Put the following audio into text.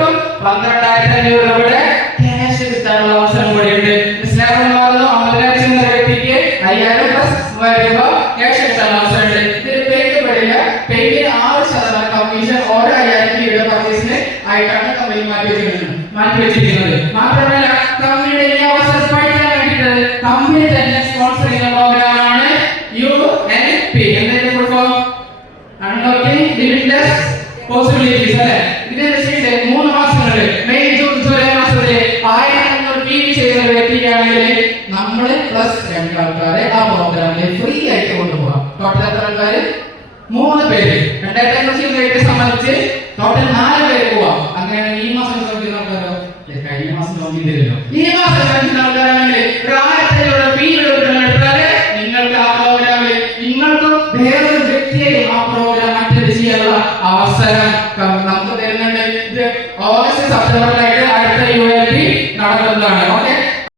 കിട്ടും. പന്ത്രണ്ടായിരത്തി അഞ്ഞൂറ് രൂപയുടെ ക്യാഷ് കിട്ടാനുള്ള അവസരം കൂടിയുണ്ട് സ്നേഹം പറഞ്ഞു അമലരാജ് എന്ന വ്യക്തിക്ക് അയ്യായിരം ക്യാഷ് കിട്ടാനുള്ള അവസരമുണ്ട്. ഇതിൽ പെയിന്റ് പടില്ല പെയിന്റിന് ആറ് കമ്മീഷൻ ഓരോ അയ്യായിരം രൂപയുടെ പർച്ചേസിന് കമ്പനി മാറ്റി വെച്ചിരിക്കുന്നത്. മാത്രമല്ല കമ്പനിയുടെ പഠിക്കാൻ വേണ്ടിയിട്ട് കമ്പനി തന്നെ സ്പോൺസർ പ്രോഗ്രാമാണ് യു എൻ പി എന്നതിന്റെ ഫുൾ പോസിബിലിറ്റീസ് അല്ലെ? ഇതിനെ വ്യക്തിക്കാണെങ്കിൽ നമ്മൾ പ്ലസ് രണ്ട് ആൾക്കാരെ ആ പ്രോഗ്രാമിൽ ഫ്രീ ആയിട്ട് കൊണ്ടുപോകാം. ടോട്ടൽ എത്ര ആൾക്കാര്? മൂന്ന് പേര്. രണ്ടായിരത്തി അഞ്ഞൂറ് ചെയ്യുന്ന സംബന്ധിച്ച് ടോട്ടൽ നാല് പേര് പോവാം. അങ്ങനെയാണെങ്കിൽ ഈ മാസം ആൾക്കാരോ? ഏ, കഴിഞ്ഞ മാസം നോക്കിയില്ലല്ലോ ഈ മാസം ചോദിക്കുന്ന ആൾക്കാരാണെങ്കിൽ ഒരു ആയിരത്തിലുള്ള പി എടുത്താൽ നിങ്ങൾക്ക് ആ പ്രോഗ്രാമിൽ നിങ്ങൾക്കും വേറൊരു വ്യക്തിയെയും പ്രോഗ്രാം അറ്റൻഡ് ചെയ്യാനുള്ള അവസരം നമുക്ക് തരുന്നുണ്ട്. ഇത് ഓഗസ്റ്റ് സെപ്റ്റംബറിലായിട്ട് അടുത്ത യു